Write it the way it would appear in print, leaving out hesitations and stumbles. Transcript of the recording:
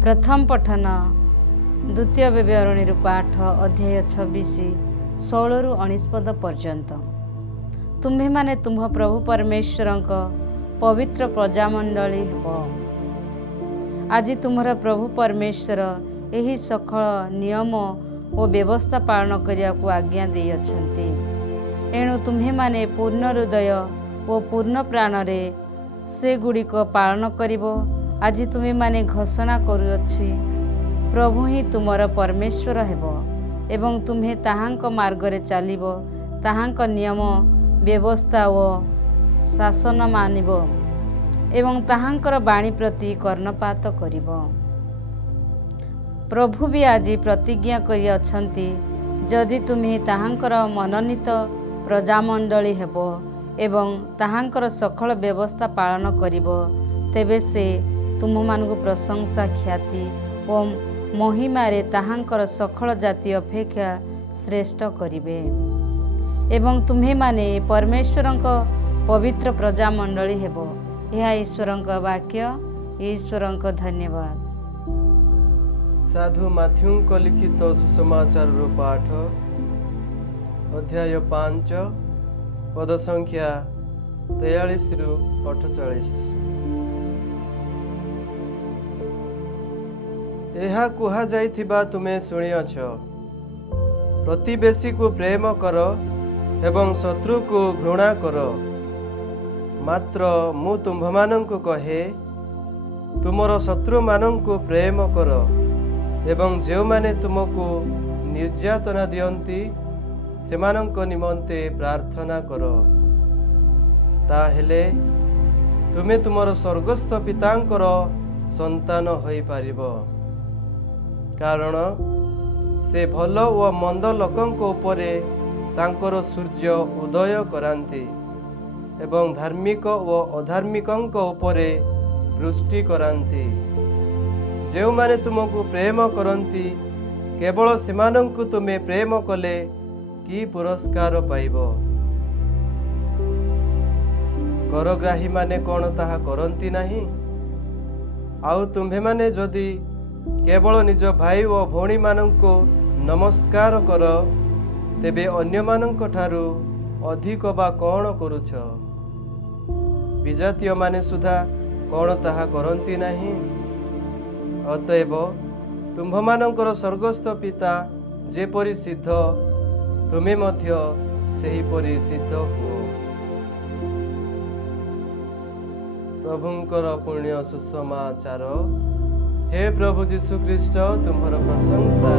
प्रथम पठन द्वितीय विवरणी पाठ अध्याय 26 16 19 पर्यंत। तुम्हें माने तुम प्रभु परमेश्वर पवित्र प्रजामंडली हेब। आज तुम्हारा प्रभु परमेश्वर यही सकल नियम और व्यवस्था पालन करने को आज्ञा दे अछंती। एणु तुम्हें माने पूर्ण हृदय और पूर्ण प्राण रे से गुड़िक पालन करिबो। आज तुम्हें माने घोषणा करुअछि प्रभु ही तुमर परमेश्वर हेबो एवं तुम्हें ताहांक मार्ग रे चलिबो, ताहांक नियम व्यवस्था और शासन मानिबो एवं ताहांकर बाणी प्रति कर्णपात करिबो। प्रभु भी आज प्रतिज्ञा करि अछंती, जदि तुम्हें ताहांकर मनोनीत प्रजामंडली हेबो एवं ताहांकर सकल व्यवस्था पालन करिबो, तेबे से तुम मानकु प्रशंसा ख्याति और महिमारे ताहांकर सकल जाति अपेक्षा श्रेष्ठ करिबे। एवं तुम्हें माने परमेश्वरंक पवित्र प्रजामंडली हेबो। यह ईश्वरंक वाक्य। ईश्वरंक धन्यवाद। साधु माथ्यूंक लिखित सुसमाचार पाठ अध्याय 5 पद संख्या 43 रु 48। एहा कुहा जाइथिबा तुमे शुणिअछ, प्रतिवेशी को प्रेम कर एवं शत्रु को घृणा कर। मात्र मु तुम्भमानंकु कहे, तुमर शत्रु मानंकु प्रेम कर एवं जो माने तुमको निर्यातना दियंती सेमानंक निमंते प्रार्थना कर। ताहेले तुमे तुमर स्वर्गस्थ पितांकर संतान होई पारिबो, कारण से भल व मंद लोकंक उपरे तांकर सूर्य उदय करांती एवं धार्मिक व अधार्मिकंक उपरे वृष्टि करांती। जो माने तुमको प्रेम करंती केवल सेमानंकु तुमे प्रेम कले कि पुरस्कार पाइबो। करग्राही माने कोन ताहा करंती नाही? आउ तुम्भे माने जदि केवल निज भाई व भौणी मानंको नमस्कार कर, तेबे अन्य मानंक ठारू अधिक बा कोन करुछ? विजातीय माने सुधा कोन ताहा करंती नाही? अतएव तुम्भमानंकर स्वर्गस्थ पिता जेपरि सिद्ध, तुमे मध्य सेहीपरि सिद्ध हुओ। प्रभुंकर पुण्य सुसमाचार। हे प्रभु जीशु ख्रीष्ट, तुम्हारा प्रशंसा।